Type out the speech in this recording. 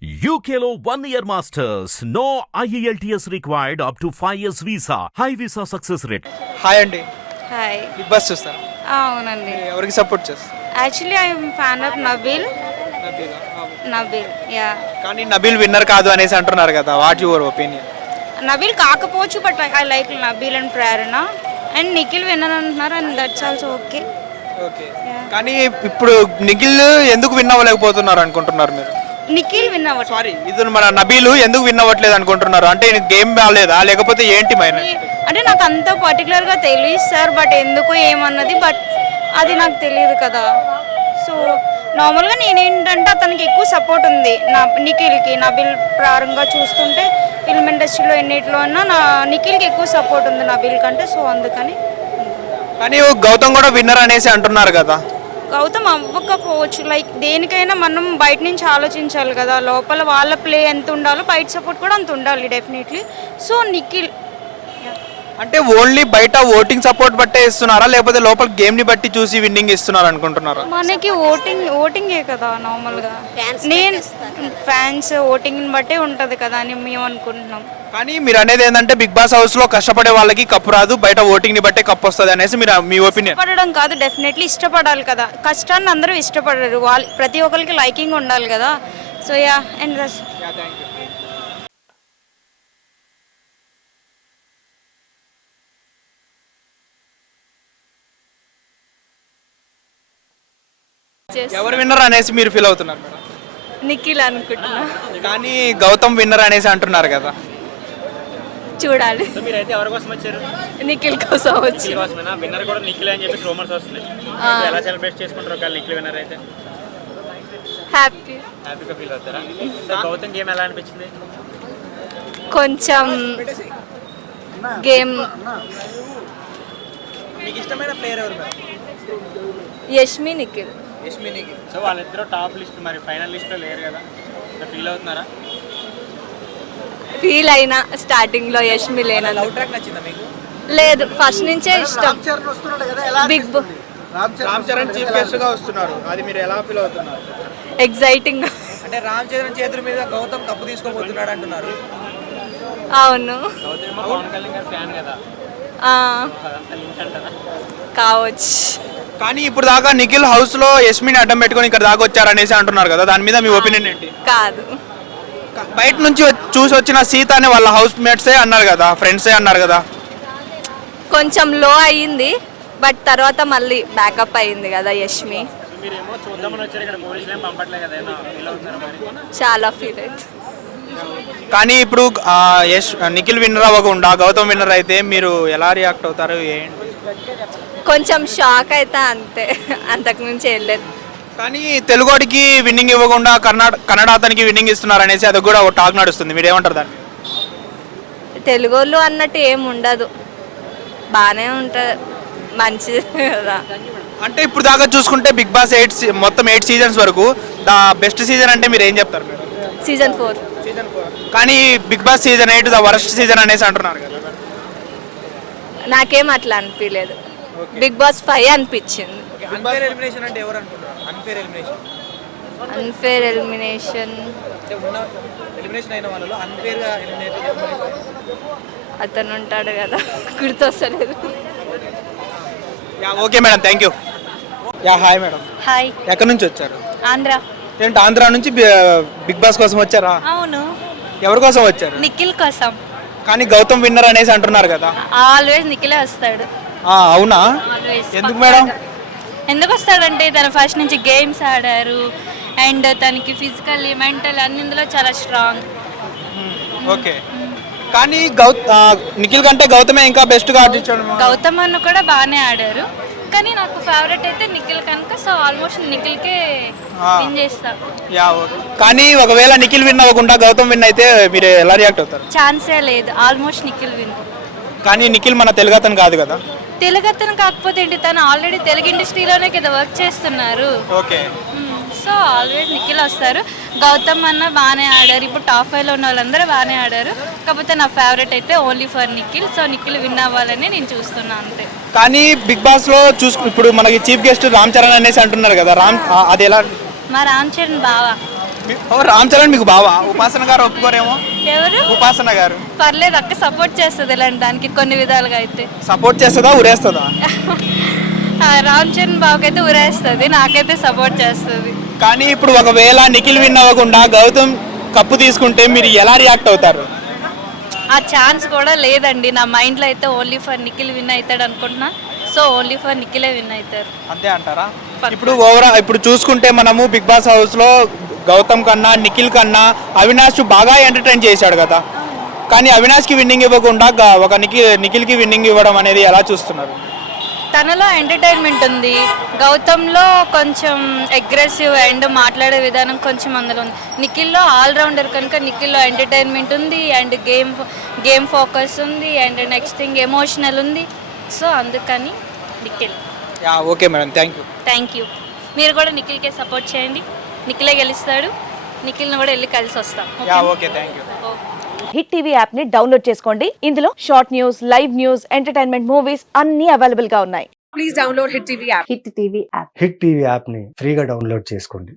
One year masters. No E IELTS required up to 5 years visa. High visa success rate. Hi అండి. Hi Bigg Boss చూస్తారా? అవునండి. ఎవరికి support చేస్తారు? Actually I'm fan of Nabeel Nabeel yeah కానీ Nabeel winner కాదు అనేసి అంటున్నారు కదా వాట్ యువర్ ఒపీనియన్ నబీల్ కాకపోవచ్చు but I like Nabeel and Prerana and Nikhil winner అంటున్నారు and that's also okay okay కానీ ఇప్పుడు నిఖిల్ ఎందుకు విన్ అవ్వలేకపోతున్నారు అనుకుంటున్నారు మీరు? నిఖిల్ విన్ సారీ ఇది మన నబీలు ఎందుకు విన్ అవ్వట్లేదు అనుకుంటున్నారు? అంటే గేమ్ బాగాలేదా? లేకపోతే ఏంటి మైన అంటే నాకు అంత పర్టికులర్గా తెలియదు సార్ బట్ ఎందుకు ఏమన్నది బట్ అది నాకు తెలియదు కదా. సో నార్మల్గా నేనేంటంటే అతనికి ఎక్కువ సపోర్ట్ ఉంది నా నిఖిల్కి. నబిల్ ప్రారంగా చూస్తుంటే ఫిల్మ్ ఇండస్ట్రీలో ఎన్నిట్లో అన్నా నా నిఖిల్కి ఎక్కువ సపోర్ట్ ఉంది నబిల్ కంటే సో అందుకని. కానీ గౌతమ్ కూడా విన్నర్ అనేసి అంటున్నారు కదా. గౌతమ్ అవ్వకపోవచ్చు. లైక్ దేనికైనా మనం బయట నుంచి ఆలోచించాలి కదా. లోపల వాళ్ళ ప్లే ఎంత ఉండాలో బయట సపోర్ట్ కూడా అంత ఉండాలి డెఫినెట్లీ సో నిఖిల్ అంటే ఓన్లీ బయట ఓటింగ్ సపోర్ట్ బట్టే ఇస్తున్నారా? లేకపోతే లోపల గేమ్ని బట్టి చూసి విన్నింగ్ ఇస్తున్నారు అనుకుంటున్నారా? మనకి ఓటింగ్ ఓటింగే కదా నార్మల్గా. నేను ఫ్యాన్స్ ఓటింగ్ బట్టే ఉంటది కదా అని మేము అనుకుంటున్నాం. కానీ మీరు అనేది ఏంటంటే బిగ్ బాస్ హౌస్లో కష్టపడే వాళ్ళకి కప్పు రాదు బయట ఓటింగ్ని బట్టే కప్పు వస్తుంది అనేసి మీరు మీ ఒపీనియన్. ఇష్టపడడం కాదు డెఫినెట్లీ ఇష్టపడాలి కదా. కష్టాన్ని అందరూ ఇష్టపడరు. వాళ్ళు ప్రతి ఒక్కరికి లైకింగ్ ఉండాలి కదా. సో యా అండ్ ఎవరు విన్నర్ అనేసి మీరు ఫీల్ అవుతున్నారు మేడం? నిఖిల్ అనుకుంటున్నా. కానీ గౌతమ్ విన్నర్ అనేసి అంటున్నారు కదా. చూడాలి. మీరైతే ఎవరి కోసం వచ్చారు? నిఖిల్ కోసం వచ్చి. కోసమేనా విన్నర్ కూడా నిఖిల్ అని చెప్పేసి రూమర్స్ వస్తున్నాయి. ఎలా సెలబ్రేట్ చేసుకుంటారు ఒకవేళ నిఖిల్ విన్నర్ అయితే. హ్యాపీ హ్యాపీగా ఫీల్ అవుతారా? సో గౌతమ్ గేమ్ ఎలా అనిపించింది? కొంచెం గేమ్ మీకు ఇష్టమైన ప్లేయర్ ఎవరు యష్మి నిఖిల్. యశ్మినికి సో వాళ్ళిద్దరూ టాప్ లిస్ట్ మరి ఫైనల్ లిస్ట్లో లేరు కదా. ఫీల్ అవుతున్నారా? ఫీల్ అయినా స్టార్టింగ్లో యష్మి లేనందుకు. లవ్ ట్రాక్ నచ్చిందా మీకు? లేదు ఫస్ట్ నుంచే ఇష్టం. బిగ్ బో రామ్ చరణ్ చీఫ్ గెస్ట్గా వస్తున్నారు. అది మీరు ఎలా ఫీల్ అవుతున్నారు? ఎగ్జైటింగ్ అంటే రామ్ చరణ్ చేతుల మీద గౌతమ్ కప్పు తీసుకోబోతున్నాడు అంటున్నారు. అవును. గౌతమ్ ఏమో పవన్ కళ్యాణ్ గారి ఫ్యాన్ కదా. ఆ, కావచ్చు. కానీ ఇప్పుడు దాకా నిఖిల్ హౌస్లో యశ్మిని అడ్డం పెట్టుకొని ఇక్కడ దాకా వచ్చారు అనేసి అంటున్నారు కదా దాని మీద మీ ఒపీనియన్ ఏంటి? కాదు. బయట నుంచి వచ్చి- చూసి వచ్చిన సీత అనే వాళ్ళ హౌస్ మేట్సే అన్నారు కదా ఫ్రెండ్సే అన్నారు కదా? కొంచెం లో అయ్యింది బట్ తర్వాత మళ్ళీ బ్యాకప్ అయ్యింది కదా యష్మి. సో మీరేమో చూద్దామని వచ్చారు ఇక్కడ పోలీసులు ఏం పంపట్లేదు కదా ఏమో ఫీల్ అవుతున్నారా మరి. చాలా ఫీల్ కానీ ఇప్పుడు యశ్ నిఖిల్ విన్నర్ అవ్వకుండా గౌతమ్ విన్నర్ అయితే మీరు ఎలా రియాక్ట్ అవుతారు ఏంటి? కొంచెం షాక్ అయితే అంతే. అంతకు మించి వెళ్ళలేదు కానీ తెలుగుడికి విన్నింగ్ ఇవ్వకుండా కర్ణాటక కన్నడ అతనికి విన్నింగ్ ఇస్తున్నారు అనేసి అది కూడా ఒక టాక్ నడుస్తుంది. మీరు ఏమంటారు దాన్ని? తెలుగు వాళ్ళు అన్నట్టు ఏం ఉండదు. బాగానే ఉంటుంది. మంచిది కదా. అంటే ఇప్పుడు దాకా చూసుకుంటే బిగ్ బాస్ ఎయిట్ మొత్తం ఎయిట్ సీజన్స్ వరకు ద బెస్ట్ సీజన్ అంటే మీరు ఏం చెప్తారు సీజన్ ఫోర్. Season four. కానీ Bigg Boss season eight the worst season అనేసి అంటున్నారు కదా నాకేం అట్లా అనిపించలేదు బిగ్ బాస్ ఫైవ్ అనిపించింది. అన్ఫేర్ ఎలిమినేషన్ అంటే ఎవరు అనుకుంటున్నారు అన్ఫేర్ ఎలిమినేషన్ అన్ఫేర్ ఎలిమినేషన్ అంటే ఉన్న ఎలిమినేషన్ అయిన వాళ్ళలో అన్ఫేర్గా ఎలిమినేట్ అతను ఉంటాడు కదా గుర్తొస్తలేదు. Yeah okay madam thank you yeah hi madam hi ఎక్కడి నుంచి వచ్చారు? ఆంధ్ర. ఏంటి ఆంధ్ర నుంచి బిగ్ బాస్ కోసం వచ్చారా? అవును. ఎవరి కోసం వచ్చారు? నిఖిల్ కోసం. కానీ గౌతమ్ విన్నర్ అనేసి అంటున్నారు కదా. ఆల్వేస్ నిఖిలే వస్తాడు. అవునా? ఎందుకు మేడం? ఎందుకు వస్తాడంటే తను ఫస్ట్ నుంచి గేమ్స్ ఆడారు అండ్ తనకి ఫిజికల్లీ మెంటల్ అన్నిందులో చాలా స్ట్రాంగ్. ఓకే. కానీ గౌ నిఖిల్ కంటే గౌతమే ఇంకా బెస్ట్గా ఆడించాడు గౌతమ్ అన్న కూడా బాగానే ఆడారు. కానీ నాకు ఫేవరెట్ అయితే నిఖిల్ కనుక సో ఆల్మోస్ట్ నిఖిల్కే. విన్ చేస్తా. యా కానీ ఒకవేళ నిఖిల్ విన్ అవ్వకుండా గౌతమ్ విన్ అయితే మీరు ఎలా రియాక్ట్ అవుతారు? ఛాన్సే లేదు. ఆల్మోస్ట్ నిఖిల్ విన్ కానీ నిఖిల్ మన తెలుగు అతను కాదు కదా. తెలుగు అతను కాకపోతే ఏంటి తను ఆల్రెడీ తెలుగు ఇండస్ట్రీలోనే కదా వర్క్ చేస్తున్నారు. ఓకే. సో ఆల్వేస్ నిఖిల్ వస్తారు. గౌతమ్ అన్న బాగానే ఆడారు. ఇప్పుడు టాప్ ఫైవ్లో ఉన్న వాళ్ళందరూ బాగానే ఆడారు. కాకపోతే నా ఫేవరెట్ అయితే only for Nikhil. So Nikhil win అవ్వాలని నేను చూస్తున్నా అంతే. కానీ బిగ్ బాస్లో చూసు ఇప్పుడు మనకి చీఫ్ గెస్ట్ రామ్ చరణ్ అనేసి అంటున్నారు కదా. రామ్ అది ఎలా? మా రామ్ చరణ్ బావా. రామ్ చరణ్ మీకు బావా? ఉపాసన గారు ఒప్పుకోరేమో. ఎవరు? ఉపాసన గారు. పర్లేదు అక్క సపోర్ట్ చేస్తుంది ఇలాంటి దానికి కొన్ని విధాలుగా అయితే. సపోర్ట్ చేస్తుందా ఉరేస్తుందా? రామ్ చరణ్ బాబుకి అయితే ఉరేస్తుంది నాకైతే సపోర్ట్ చేస్తుంది. కానీ ఇప్పుడు ఒకవేళ నిఖిల్ విన్ అవ్వకుండా గౌతమ్ కప్పు తీసుకుంటే మీరు ఎలా రియాక్ట్ అవుతారు? ఆ ఛాన్స్ కూడా లేదండి. నా మైండ్లో అయితే ఓన్లీ ఫర్ నిఖిల్ విన్ అవుతాడు అనుకుంటున్నా. సో ఓన్లీ ఫర్ నిఖిలే విన్ అవుతారు. అంతే అంటారా? ఇప్పుడు ఓవరా ఇప్పుడు చూసుకుంటే మనము బిగ్ బాస్ హౌస్లో గౌతమ్ కన్నా నిఖిల్ కన్నా అవినాష్ బాగా ఎంటర్టైన్ చేశాడు కదా. కానీ అవినాష్కి విన్నింగ్ ఇవ్వకుండా ఒక నిఖిల్ నిఖిల్కి విన్నింగ్ ఇవ్వడం అనేది ఎలా చూస్తున్నారు? తనలో ఎంటర్టైన్మెంట్ ఉంది. గౌతమ్లో కొంచెం అగ్రెసివ్ అండ్ మాట్లాడే విధానం కొంచెం అందులో ఉంది. నిఖిల్లో ఆల్రౌండర్ కనుక నిఖిల్లో ఎంటర్టైన్మెంట్ ఉంది అండ్ గేమ్ గేమ్ ఫోకస్ ఉంది అండ్ నెక్స్ట్ థింగ్ ఎమోషనల్ ఉంది. సో అందుకని Nikhil. Yeah okay madam. Thank you thank you మీరు కూడా నిఖిల్కే సపోర్ట్ చేయండి. నిఖిలే గెలుస్తాడు. నిఖిల్ని కూడా వెళ్ళి కలిసి వస్తాం. Yeah okay thank you. Hit TV యాప్ని డౌన్లోడ్ చేసుకోండి. ఇందులో short news live news entertainment movies అన్ని అవైలబుల్గా ఉన్నాయి హిట్ టీవీ యాప్ని ఫ్రీగా డౌన్లోడ్ చేసుకోండి.